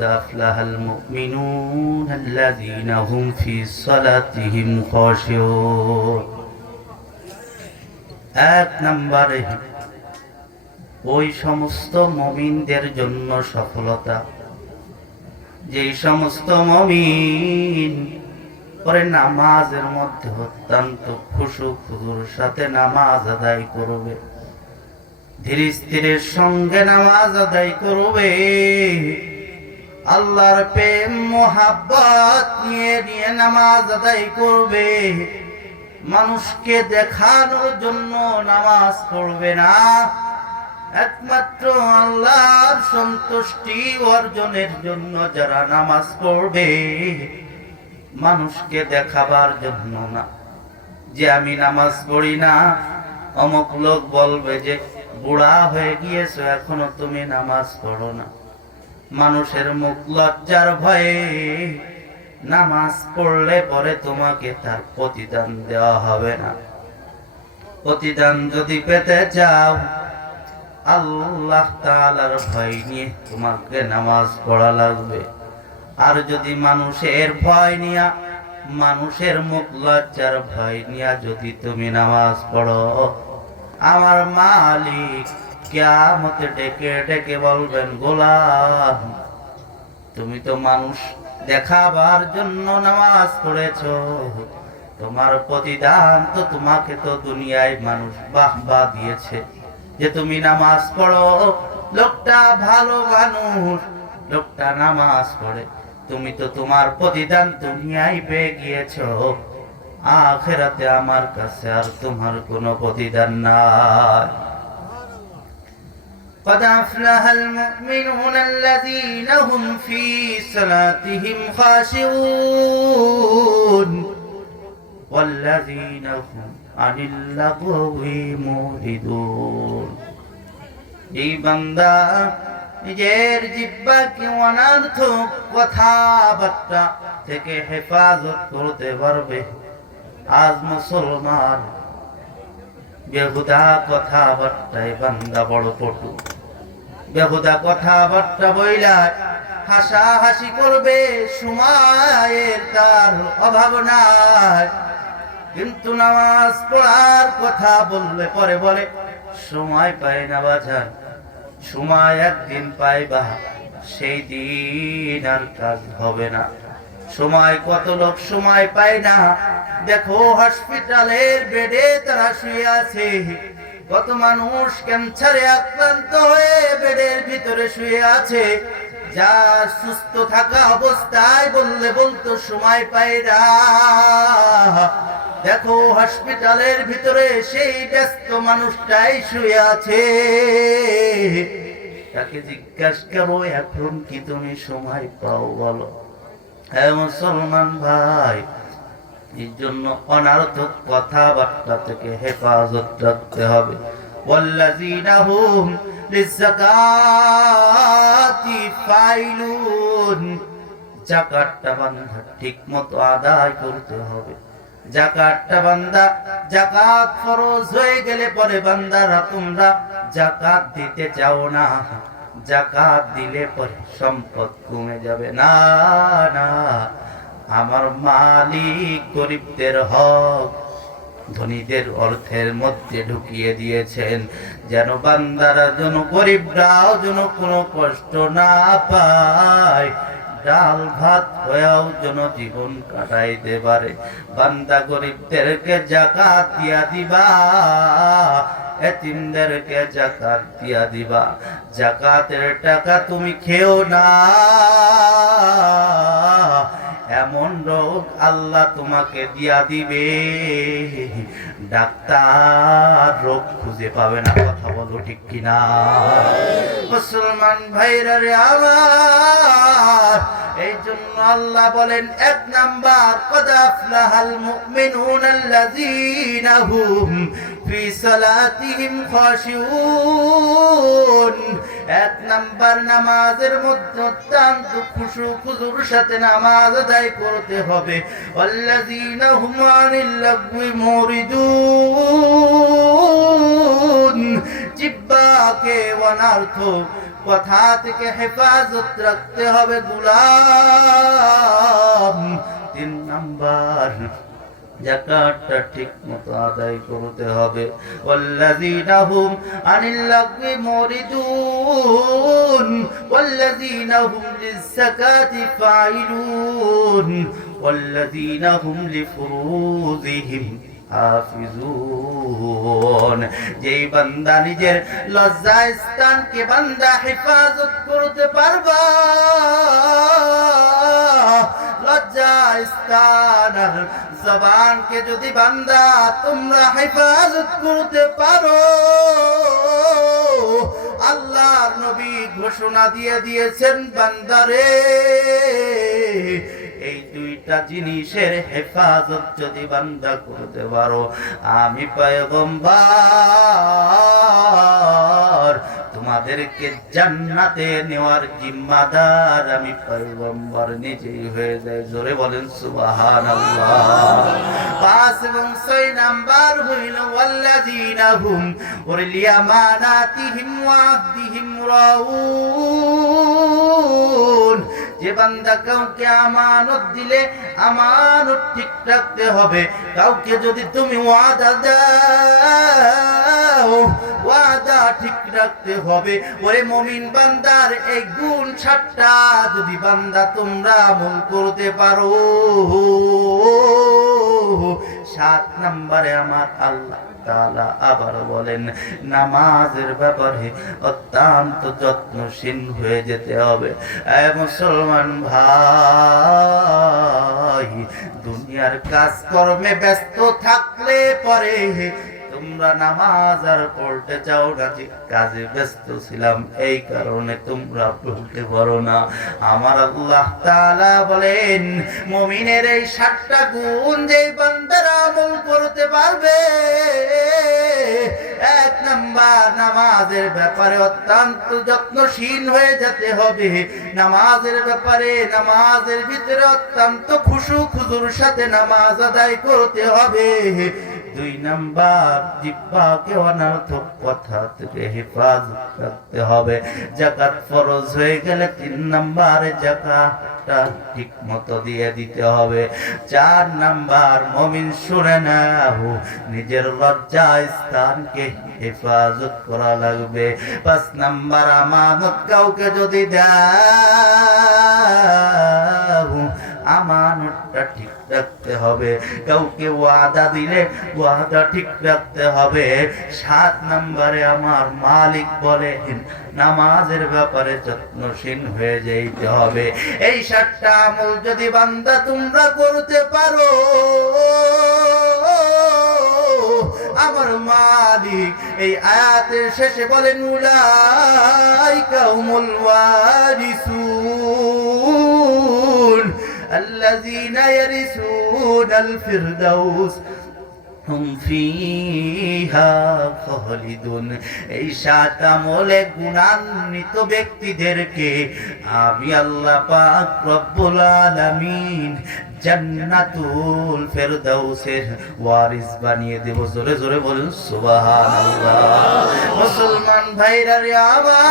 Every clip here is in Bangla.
قد أفلح المؤمنون الذين هم في صلاتهم خاشعون এক নম্বরে ওই সমস্ত মমিনদের জন্য সফলতা যেই সমস্ত মমিন পরে নামাজের মধ্যে অত্যন্ত খুশু খুজুর সাথে নামাজ আদায় করবে ধীর স্থিরের সঙ্গে নামাজ আদায় করবে আল্লাহর প্রেম, মোহাব্বত নিয়ে নিয়ে নামাজ আদায় করবে। মানুষকে দেখানোর জন্য নামাজ পড়বে না। একমাত্র আল্লাহর সন্তুষ্টি অর্জনের জন্য যারা নামাজ পড়বে, মানুষকে দেখাবার জন্য না। যে আমি নামাজ পড়ি না, অমুক লোক বলবে যে, বুড়া হয়ে গিয়েছো, এখনও তুমি নামাজ পড়ো না। মানুষের মুখ লজ্জার ভয়ে নামাজ পড়লে পরে তোমাকে তার প্রতিদান দেওয়া হবে না। প্রতিদান যদি পেতে চাও, আল্লাহ তাআলার ভয় নিয়ে তোমাকে নামাজ পড়া লাগবে। আর যদি মানুষের ভয় নিয়া, মানুষের মুখ লজ্জার ভয় নিয়া যদি তুমি নামাজ পড়ো, আমার মালিক কিয়ামতে ডেকে ডেকে বলবেন, গোলাম, তুমি তো মানুষ দেখাবার জন্য নামাজ পড়েছো। তোমার প্রতিদান তো তোমাকে তো দুনিয়ায় মানুষ বাহ বাহ দিয়েছে যে তুমি নামাজ পড়ো। লোকটা ভালো মানুষ, লোকটা নামাজ পড়ে। তুমি তো তোমার প্রতিদান দুনিয়ায় পেয়ে গিয়েছো। আখেরাতে আমার কাছে আর তোমার কোনো প্রতিদান নাই। قد أفلح المؤمنون الذين هم في صلاتهم خاشعون والذين هم عن اللغو معرضون এই বান্দা নিজের জিব্বাকে অনার্থক কথাবার্তা থেকে হেফাজত করতে পারবে আজ মুসলমান বেহুদা কথাবার্তায় বান্দা বড় পটু বেহুদা কথাবার্তা বইলা হাসা হাসি করবে, সময়ের তার অভাব নাই। কিন্তু নামাজ পড়ার কথা বললে পরে বলে, সময় পায় না বাজার, সময় একদিন পাইবা, সেই দিন আর কাজ হবে না। সময় কত লোক সময় পায় না। দেখো হসপিটালের বেডে তারা শুয়ে আছে। কত মানুষ ক্যান্সারে আক্রান্ত হয়ে বেডের ভিতরে শুয়ে আছে যা সুস্থ থাকা অবস্থায় বললে বলতো সময় পায় না দেখো হসপিটালের ভিতরে সেই ব্যস্ত মানুষটাই শুয়ে আছে তাকে জিজ্ঞাসা করো এখন কি তুমি সময় পাও বলো হ্যাঁ মুসলমান ভাই এর জন্য অনার্থক কথাবার্তা থেকে হেফাজত রাখতে হবে والذين هم লিজ্জাকাতি ফাইলুন। জাকাতটা বান্দা ঠিকমতো আদায় করতে হবে। জাকাতটা বান্দা জাকাত ফরজ হয়ে গেলে পরে বান্দারা তোমরা জাকাত দিতে চাও না। জাকাত দিলে পরে সম্পদ কমে যাবে। না না, আমার মালিক গরিবদের হক, ধনীদের অর্থের মধ্যে ঢুকিয়ে দিয়েছেন। যেন বান্দারা যেন গরিবরাও যেন কোনো কষ্ট না পায়। ডাল ভাত হয়েও যেন জীবন কাটাইতে পারে বান্দা গরিবদেরকে জাকাত দিয়া দিবা, এতিমদেরকে জাকাত দিয়া দিবা। জাকাতের টাকা তুমি খেও না। এমন রোগ আল্লাহ তোমাকে দিয়া দিবে। ডাক্তার রোগ খুঁজে পাবে না, কথা বলো ঠিক কিনা? মুসলমান ভাইরা রে আমার, এই জন্য আল্লাহ বলেন, এক নাম্বার, কদ আফলাহাল মুমিনুন আল্লাযীনা হুম ফি সালাতিহিম খাশিউন। এক নাম্বার নামাজের মধ্যে অত্যন্ত খুশু খুজুর সাথে নামাজ আদায় করতে হবে। আল্লাযীনা হুম আনিল লাগwi মুরিদুন। জিব্বাকে অনার্থ কথা থেকে হেফাজত রাখতে হবে গুলাম তিন নাম্বার জাকাতটা ঠিক মতো আদায় করতে হবে। ওয়াল্লাযীনা আনিল লাগwi মুরিদুন লিফুরুজিহিম হাফিজুন। যেই বান্দা নিজের লজ্জা স্থানকে বান্দা হেফাজত করতে পারবা লজ্জা স্থান জবানকে যদি বান্দা তোমরা হেফাজত করতে পারো, আল্লাহর নবী ঘোষণা দিয়ে দিয়েছেন, বান্দারে, এই দুইটা জিনিসের হেফাজত যদি বান্দা করতে পারো, আমি পয়গম্বর তোমাদেরকে জান্নাতে নেওয়ার জিম্মাদার আমি পয়গম্বর নিজেই হয়ে যায় জোরে বলেন সুবাহান পাঁচ এবং ছয় নাম্বার হইল, ওয়াল্লাযীনা হুম ওয়ালিয়ামানাতিহিম ওয়াহদিহিম রাউন। যে বান্দা কাউকে আমানত দিলে আমানত ঠিক রাখতে হবে। কাউকে যদি তুমি ওয়াদা দাও, ওয়াদা ঠিক রাখতে হবে। ওরে মমিন বান্দার এই গুণ ছাট্টা যদি বান্দা তোমরা আমল করতে পারো। সাত নম্বরে আমার আল্লাহ। তাআলা আবার বলেন, নামাজের ব্যাপারে অত্যন্ত যত্নশীল হয়ে যেতে হবে। মুসলমান ভাই, দুনিয়ার কাজকর্মে ব্যস্ত থাকলে পরে তোমরা নামাজ আর পড়তে চাও না কাজে ব্যস্ত ছিলাম, এই কারণে তোমরা পড়তে পারো না। আমার আল্লাহ তাআলা বলেন, মুমিনের এই সাতটা গুণ যে বান্দারা আমল করতে পারবে, এক নাম্বার নামাজের ব্যাপারে অত্যন্ত যত্নশীল হয়ে যেতে হবে। নামাজের ব্যাপারে, নামাজের ভিতরে অত্যন্ত খুশু খুজুর সাথে নামাজ আদায় করতে হবে। দুই নাম্বার, জিব্বাকে অনর্থক কথা থেকে হেফাজত রাখতে হবে। জাকাত ফরজ হয়ে গেলে তিন নাম্বারে জাকাতটা ঠিক মতো দিয়ে দিতে হবে। চার নাম্বার, মমিন শুনে নিজের লজ্জা স্থানকে হেফাজত করা লাগবে। পাঁচ নাম্বার, আমানত কাউকে যদি দাও আমানতটা ঠিক রাখতে হবে। কাউকে ওয়াদা দিলে ওয়াদা ঠিক রাখতে হবে। সাত নম্বরে আমার মালিক বলেন, নামাজের ব্যাপারে যত্নশীল হয়ে যেতে হবে। এই সাতটা আমল যদি বান্দা তোমরা করতে পারো, আমার মালিক এই আয়াতের শেষে বলেন, উলাইকা হুমুল ওয়ারিসুন الذين يرثون الفردوس হুম ফিহা খালিদুন এই সাত আমলে গুণান্বিত ব্যক্তিদেরকে আমি আল্লাহ পাক রব্বুল আলামিন জান্নাতুল ফেরদাউসের ওয়ারিস বানিয়ে দেব। জোরে জোরে বলুন, সুবহানাল্লাহ। মুসলমান ভাইরা রে আমার,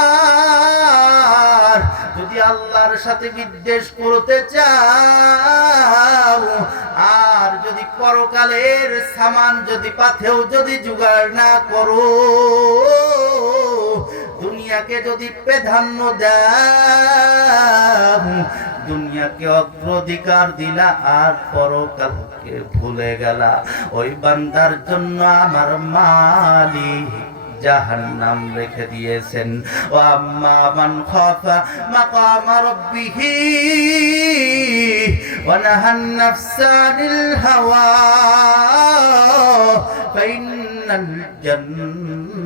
যদি আল্লাহর সাথে বিদ্বেষ করতে চাও, আর যদি পরকালের সামান যদি পাথেও যদি জোগাড় না করো, দুনিয়াকে যদি প্রাধান্য দাও দুনিয়াকে অগ্রাধিকার দিলা আর পরকালকে ভুলে গেলা। ওই বান্দার জন্য আমার মালিক জাহান্নাম রেখে দিয়েছেন। ও আম্মা মান খাফা মাকাম রাব্বিহি ওয়া নাহান নাফসা আনিল হাওয়া হিয়াল মাওয়া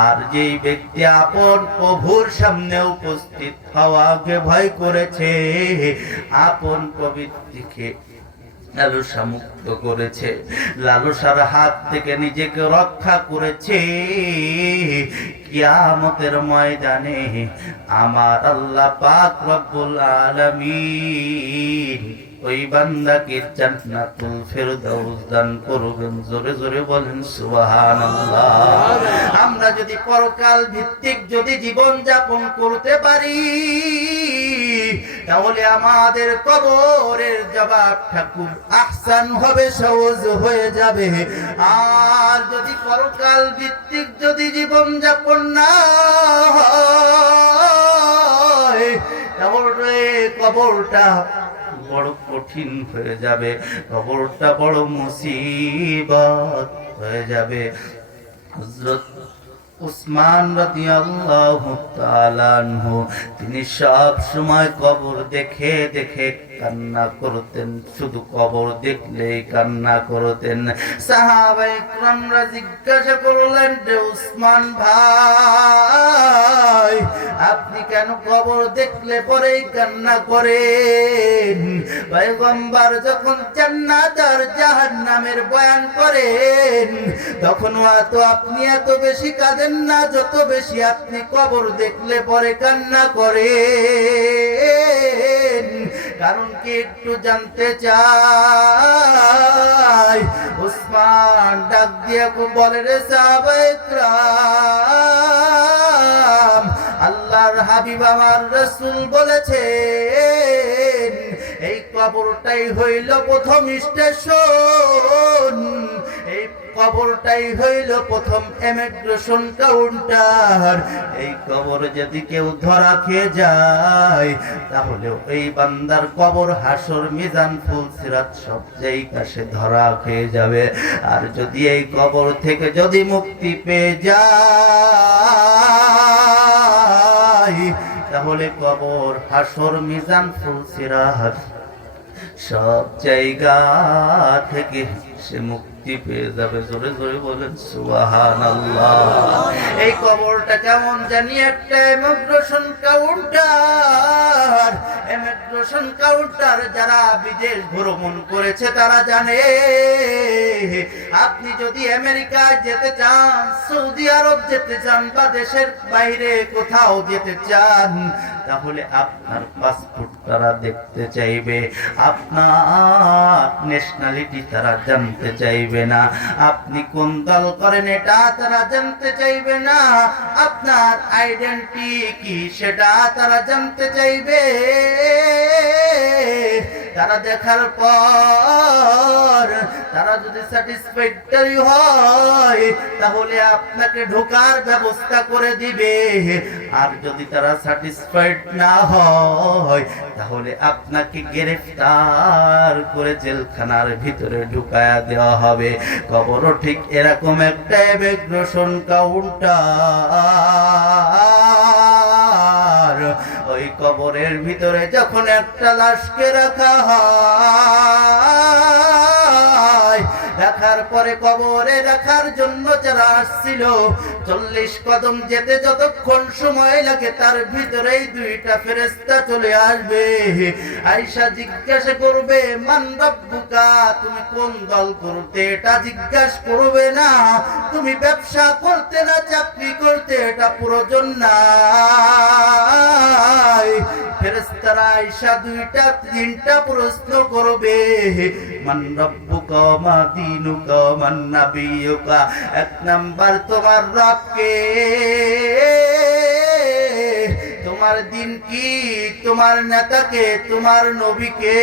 আর যেই ব্যক্তি আপন প্রভুর সামনে উপস্থিত হওয়াকে ভয় করেছে, আপন লালসা মুক্ত করেছে, লালসার হাত থেকে নিজেকে রক্ষা করেছে। কিয়ামতের ময়দানে আমার আল্লাহ পাক রব্বুল আলামিন ওই বান্দাকে জান্নাতুল ফেরদাউস দান করবেন জোরে জোরে বলেন, সুবহানাল্লাহ। আমরা যদি পরকাল ভিত্তিক যদি জীবন যাপন করতে পারি, তাহলে আমাদের কবরের জবাব ঠাকুর আহসান হবে, সহজ হয়ে যাবে। আর যদি পরকাল ভিত্তিক যদি জীবন যাপন না হয়, তাহলে কবরটা বড় কঠিন হয়ে যাবে। কবরটা বড় মুসিবত হয়ে যাবে। হযরত উসমান রাদিয়াল্লাহু তাআলা তিনি সব সময় কবর দেখে দেখে কান্না করতেন, শুধু কবর দেখলেই কান্না করতেন। সাহাবাই ক্রমরা জিজ্ঞাসা করলেন যে উসমান ভাই, আপনি কেন কবর দেখলে পরেই কান্না করেন? পয়গম্বর যখন জান্নাত জাহান জাহান্নামের বয়ান করেন, তখন তো আপনি এত বেশি কাঁদেন না, যত বেশি আপনি কবর দেখলে পরে কান্না করে কারণ কি একটু জানতে চাই। উসমান ডাক দিয়ে বলে রে আল্লাহর হাবিব আমার রসুল বলেছে এই কবরটাই হইল প্রথম স্টেশন। এই কবরটাই হইল প্রথম এমিগ্রেশন কাউন্টার এই কবর যদি কেউ ধরা খেয়ে যায়, তাহলে এই বান্দার কবর, হাসর, মিজান, ফুল, সিরাত সব জায়গায় ধরা খেয়ে যাবে। আর যদি এই কবর থেকে যদি মুক্তি পেয়ে যায়, তাহলে কবর, হাসর, মিজান, ফুল, সিরাত সব জায়গা থেকে সে মুক্তি পেয়ে যাবে জোরে জোরে বলেন সুবাহান এই কবরটা কেমন জানি একটা ইমিগ্রেশন কাউন্টার। ইমিগ্রেশন কাউন্টার যারা বিদেশ ভ্রমণ করেছে, তারা জানে। আপনি যদি আমেরিকায় যেতে চান, সৌদি আরব যেতে চান বা দেশের বাইরে কোথাও যেতে চান, তাহলে আপনার পাসপোর্ট তারা দেখতে চাইবে। আপনার ন্যাশনালিটি তারা জানতে চাইবে না। আপনি কোন দল করেন এটা তারা জানতে চাইবে না। আপনার আইডেন্টি কি সেটা তারা জানতে চাইবে। তারা দেখার পর তারা যদি স্যাটিসফাইডারি হয়, তাহলে আপনাকে ঢোকার ব্যবস্থা করে দিবে। আর যদি তারা স্যাটিসফাইড না হয়, তাহলে আপনাকে গ্রেফতার করে জেলখানার ভিতরে ঢুকায়া দেওয়া হবে। কবরও ঠিক এরকম একটা ইমিগ্রেশন কাউন্টার ওই কবরের ভিতরে যখন একটা লাশকে রাখা হয় রাখার পরে কবরে রাখার জন্য যারা আসছিল, চল্লিশ কদম যেতে যতক্ষণ সময় লাগে, তার ভিতরেই দুইটা ফেরেস্তা চলে আসবে। আয়সা জিজ্ঞাসা করবে, মান তুমি কোন দল করতে? এটা জিজ্ঞাসা করবে না। তুমি ব্যবসা করতে না, চাকরি করতে? এটা প্রয়োজন নাই। ফেরেস্তারা আয়সা দুইটা, তিনটা প্রশ্ন করবে। মান রব্বুকা মা দিনুকা মান নাবিয়ুকা। এক নাম্বার, তোমার রবকে। তোমার দিন কি? তোমার নেতাকে, তোমার নবীকে।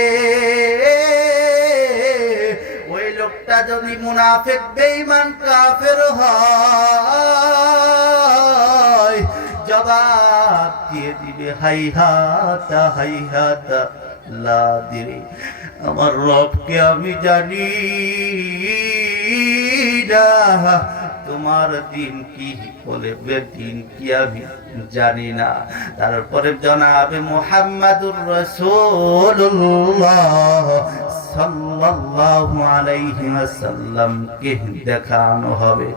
ওই লোকটা যদি মুনাফেক, বেঈমান, কাফের হয় জবাব দিয়ে দিবে হাই হাতা হাই হাতা লা দিরে আমার রবকে আমি জানি না। তোমার দিন কি বলে দিন কি আমি জানি না। তারপরে জনাবে মোহাম্মদুর রসুল্লাহ দেখানো হবে?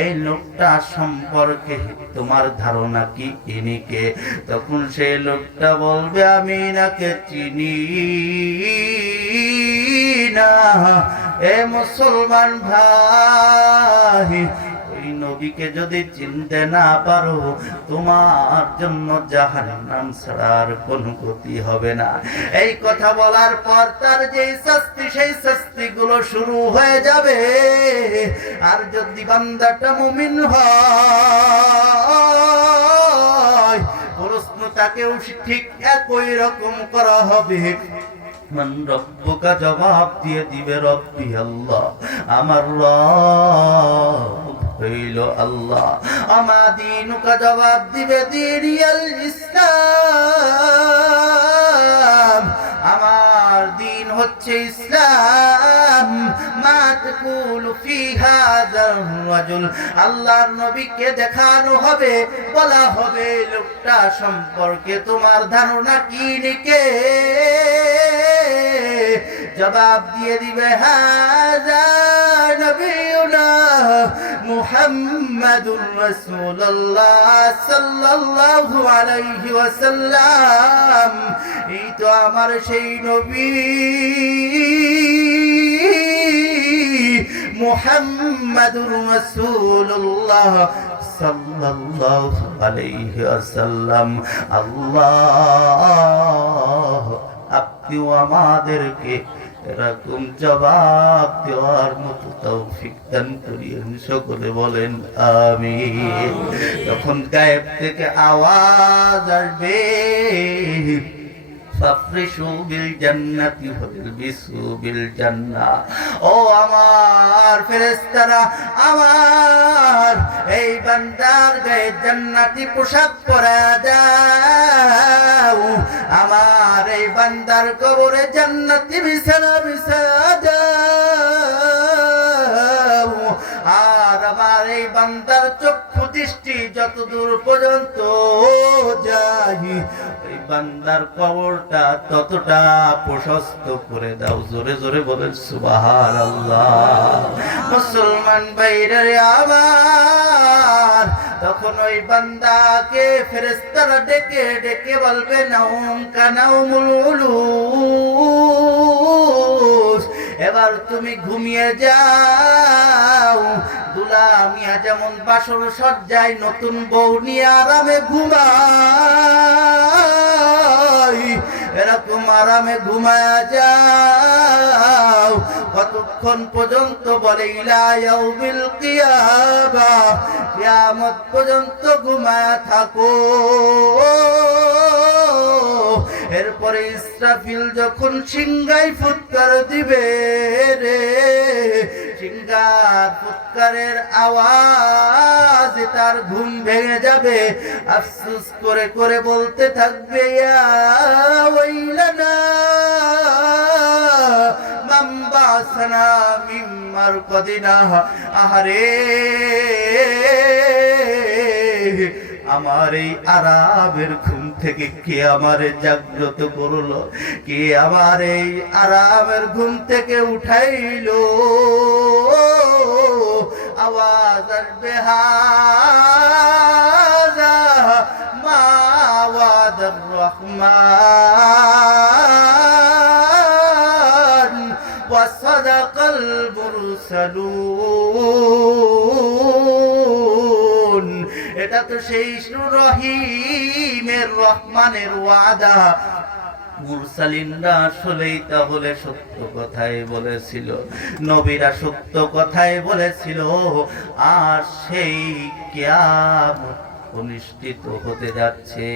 এই লোকটা সম্পর্কে তোমার ধারণা কি ইনিকে? তখন সেই লোকটা বলবে, আমি এনাকে চিনি না। এ মুসলমান ভাই, ওই নবীকে যদি চিনতে না পারো, তোমার জন্য জাহান্নাম ছাড়া আর কোনো গতি হবে না। এই কথা বলার পর তার যে শাস্তি, সেই শাস্তি গুলো শুরু হয়ে যাবে। আর যদি বান্দাটা মুমিন হয় প্রশ্ন তাকেও ঠিক একই রকম করা হবে। মান রব্বুকা জবাব দিয়ে দিবে রব্বি আল্লাহ। আমার রব হইল আল্লাহ। আমা দিনুকা জবাব দিবে দিরিয়াল ইসলাম। আমার দিন হচ্ছে ইসলাম। আল্লাহর নবীকে দেখানো হবে, বলা হবে, লোকটা সম্পর্কে তোমার ধারণা কি নিকে? জবাব দিয়ে দিবে এই তো আমার সেই নবী। মুহাম্মাদুর রাসূলুল্লাহ সাল্লাল্লাহু আলাইহি ওয়াসাল্লাম। আল্লাহ আপনিও আমাদেরকে এরকম জবাব দেওয়ার মতো তৌফিক দান করিয়েন সকলে বলেন আমি তখন গায়েব থেকে আওয়াজ আসবে ফাফরিশু বিল জান্নাতি ওয়ালবিসু বিল জান্নাহ। ও আমার ফেরেশতারা, আমার এই বান্দার গায়ে জান্নাতি পোশাক পরা দাও আমার এই বান্দার কবরে জান্নাতি বিছানা বিছানা দাও আর আমার এই বান্দার চক্ষু দৃষ্টি যত দূর পর্যন্ত যাই বান্দার কবরটা ততটা প্রশস্ত করে দাও। জোরে জোরে বলেন সুবাহার আল্লাহ মুসলমান বাইরে আবার তখন ওই বান্দাকে ফেরেস্তারা ডেকে ডেকে বলবে, নাউম কানাউমুল উলুস। এবার তুমি ঘুমিয়ে যাও। দুলা মিয়া যেমন বাসর সজ্জায় নতুন বউ নিয়ে আরামে ঘুমাই এরকম আরামে ঘুমায়া যাও। কতক্ষণ পর্যন্ত বলে কিয়ামত পর্যন্ত ঘুমায়া থাকো। এরপরে ইসরাফিল যখন সিংগাই ফুৎকার দিবে ফুৎকারের আওয়াজ তার ঘুম ভেঙে যাবে। আফসোস করে করে বলতে থাকবে মান বাসানা আহারে, আমার এই আরামের ঘুম থেকে কে আমারে জাগ্রত করলো কে আমার এই আরামের ঘুম থেকে উঠাইলো আওয়াজ আসবে হাজা মাওয়াদার রহমান وصدق المرسلون তো সেই রহিমের রহমানের ওয়াদা। সত্য বলেছিল, নবীরা সত্য কথাই বলেছিল, আর সেই কিয়ামত অনুষ্ঠিত হতে যাচ্ছে।